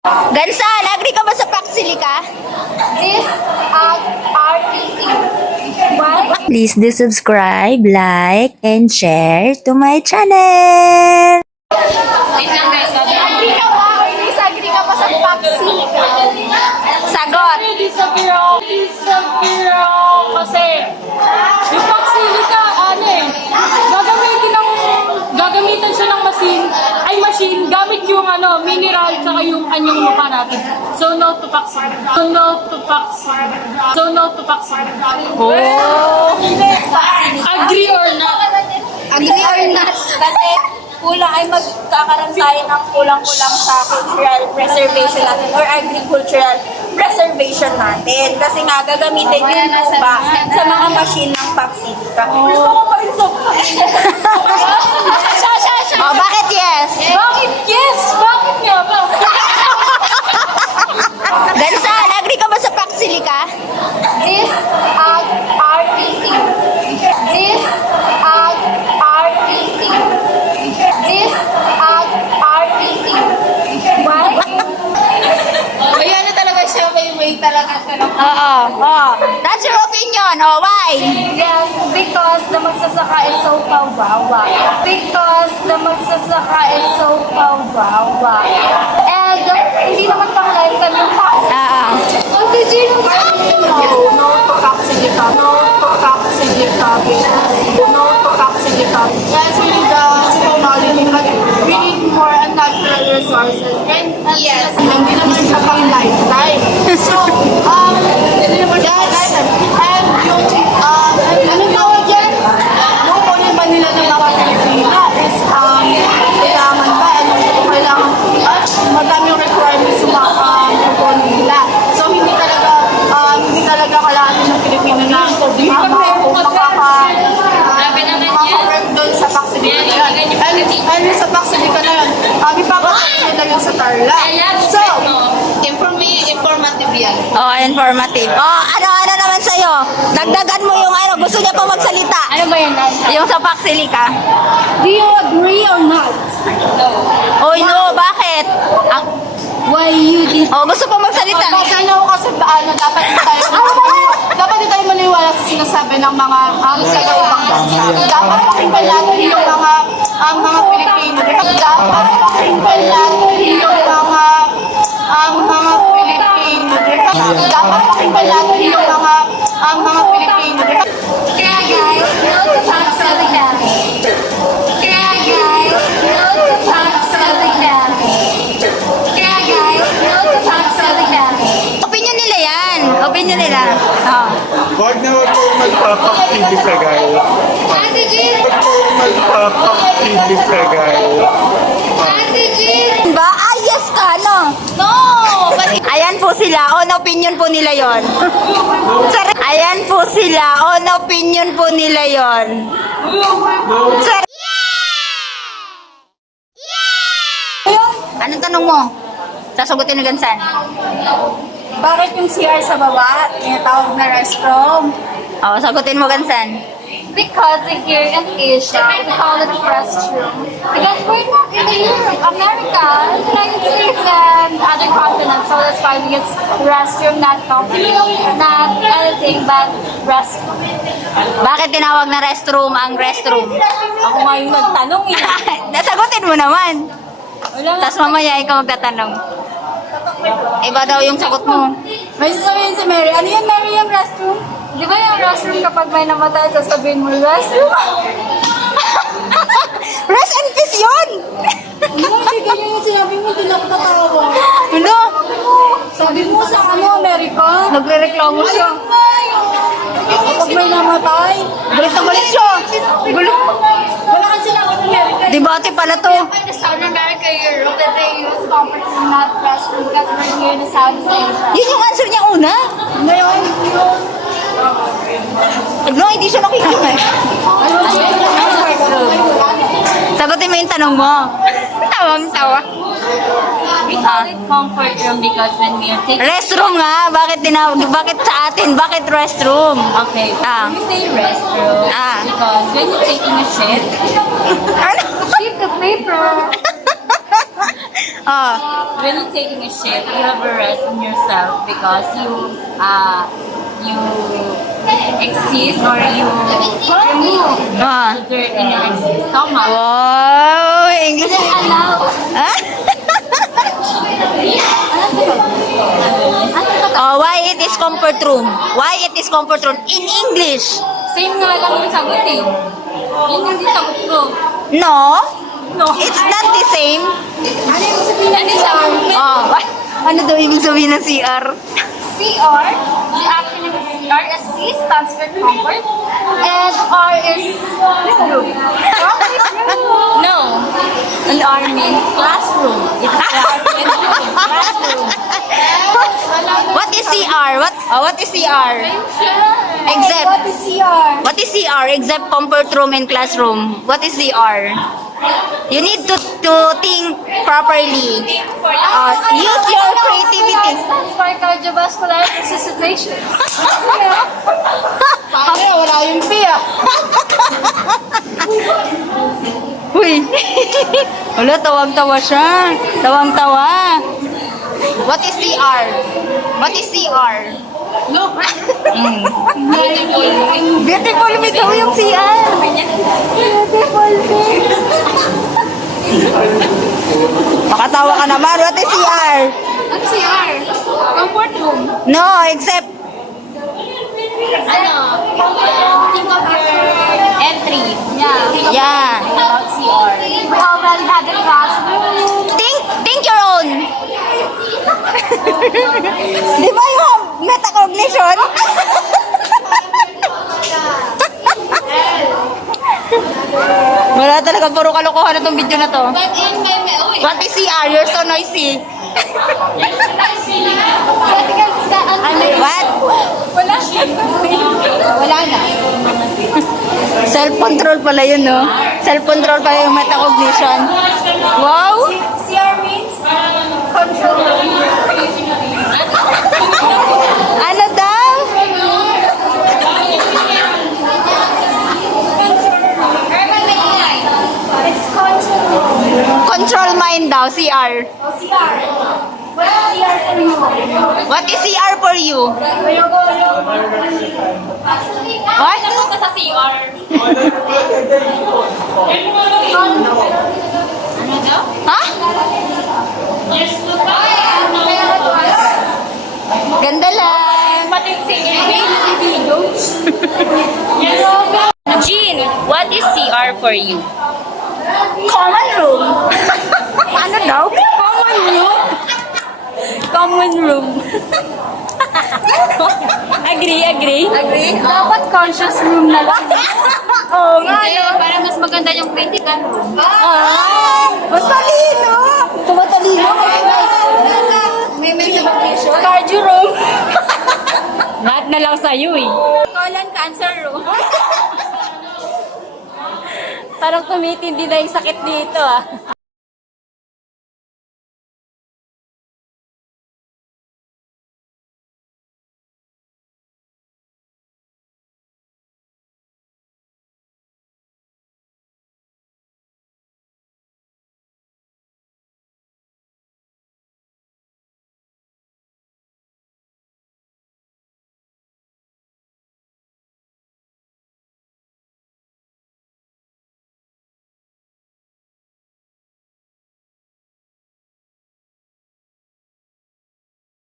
Gansan, agree ka ba sa Paxilica? This RTE. Why? Please do subscribe, like, and share to my channel. Agree ka ba or disagree ka ba sa Paxilica? Sagot. Disagree ako kasi yung Paxilica, gagamitan siya ng machine gamit yung mineral tsaka yung anyong mukha natin. So no to Paxilica. Oh. Agree or not? Agree or not? Kasi kulang ay magkakaroon tayo ng kulang-kulang sa cultural preservation natin or agricultural preservation natin. Kasi nga, gagamitin yun ba sa mga machine ng Paxilica. Oh, bakit yes? Bakit yes? Bakit nga ba? Gansan, agree ka ba sa Paxilica? This RTE. This RTE. This RTE. Why? Ayan na talaga siya, may talaga siya. Oo. Oh. That's your opinion. Oh, why? Yes, because the magsasaka is so kawawa. Because the magsasaka is so kawawa. And hindi naman pangalain kami pa. Oo. Did you know? No to Paxilica. No to Paxilica. No to Paxilica. Yes, we need the technology, but we need more natural resources. And yes, hindi naman siya pang lifetime. So, hindi naman siya pang lifetime. And yung, ano tawag yan? Yung kunin ba nila ng mga Pilipino is, kailangan ba? Kailangan, madami yung requirements yung kukunin nila. So, hindi talaga kailangan ng Pilipino na makawork doon sa Paxilica na yun. And yung sa Paxilica na yun, ipapakain nila yung sa Tarlac. So, informative yan. Oh, informative. Oh, ano naman sa'yo? Dagdagan mo yung gusto niya pa magsalita. Ano ba yan? Yung sa Paxilica. Do you agree or not? Oh, no, bakit? Why you did? Oh, gusto pa magsalita. Ano kasi dapat di tayo maniwala sa sinasabi ng mga sa ibang bansa. Dapat pakinggan natin yung mga Pilipino. Dapat pakinggan natin yung mga Pilipino. Dapat pakinggan natin yung mga Pilipino. Kaya guys, no to Paxilica. Kaya guys, no to Paxilica. Kaya guys, no to Paxilica. Opinion nila yan. Opinion nila. Oh. Huwag na huwag po magpapakilig sa gaya. Ate Jean! Huwag po magpapakilig sa gaya. Ate Jean! Ba? Ah, yes ka, no? No! Ayan po sila. On opinion po nila yon. Ayan po sila. On opinion po nila yon. Sir. Anong tanong mo? Sasagutin ni Gansan. Bakit yung CR sa baba, tinatawag na restroom? Oh, sagutin mo, Gansan. Because here in Asia, we call it restroom. Because we're not in Europe, America, United States, and other continents. So that's why we use restroom, not coffee, not anything but restroom. Bakit tinawag na restroom ang restroom? Ako nga yung nagtanong eh. Nasagutin mo naman. Wala. Tapos mamaya ikaw magtatanong. Iba daw yung sagot mo. May sasabihin si Mary, ano yan Mary yung restroom? Di ba yung restroom kapag may namatay, sasabihin mo restroom? Rest and peace yun! Hindi, ganyan yung sinabi mo, hindi lang natawa. Ano? Sabi mo sa Amerika? Nagre-reklamo siya. Kapag may namatay? Galit na galit siya. Gulo. Wala kang sinabi sa Amerika. Debate pala to. In the South America, Europe, that they use comfort room, not restroom, because we're here in the Southeast Asia. Yun yung answer niya una. Ngayon, No, hindi siya nakikinig. Sagutin mo yung tanong mo. Tawang-tawa. We call it comfort room because when we are taking... Restroom nga. Bakit sa atin? Bakit restroom? Okay, Ah. we say restroom because when you're taking a shit, Ano? keep the paper. Oh. When you're taking a shit, you have a rest on yourself because you exist or you remove Ah. the dirt in your stomach. Wow, English. Allow. Ah? Oh, why it is comfort room? Why it is comfort room? In English. Same nga lang yung sagot eh. Yun yung sagot ko. No, No. it's not the same. Ano yung sabihin ng CR? Oh, ano daw ibig sabihin ng CR? CR, the acronym of CR is C stands for comfort, and R is room. No. CR means classroom. It's classroom. What is CR? What is CR? Except What is CR? what is CR except comfort room and classroom? What is CR? You need to think properly. Use your creativity. Stands for cardiovascular resuscitation. Pare, wala yung P ah. Uy. Wala, tawang-tawa siya. Tawang-tawa. What is CR? What is CR? Look. Beautiful me daw yung CR. Beautiful me. Makatawa ka naman. What is CR? Ano CR? Comfort room. No, except Ano? Think of your entry. Yeah. yeah. About CR. We already had the classroom. Think your own. Di ba yung metacognition? Wala talaga, puro kalokohan na tong video na to. But in my What is CR? You're so noisy. What? Wala siya. Wala na. Self-control pala yun, no? Self-control pala yung metacognition. Wow! CR means control. Ano daw? It's control. Control mind daw, CR. Oh, CR. What is CR for you? What is CR for you? What? Ano ka sa CR? Ano daw? Ha? Yes, look up. Ganda lang. Pati si Jean, what is CR for you? Common room. Ano daw? Common room. Common room. Agree? Dapat conscious room na lang. Oo nga, Hindi, no? para mas maganda yung critical room. Mas talino. Tumatalino. May medication. Cardio room. Lahat na lang sa'yo eh. Colon cancer room. Parang tumitindi na yung sakit dito ah.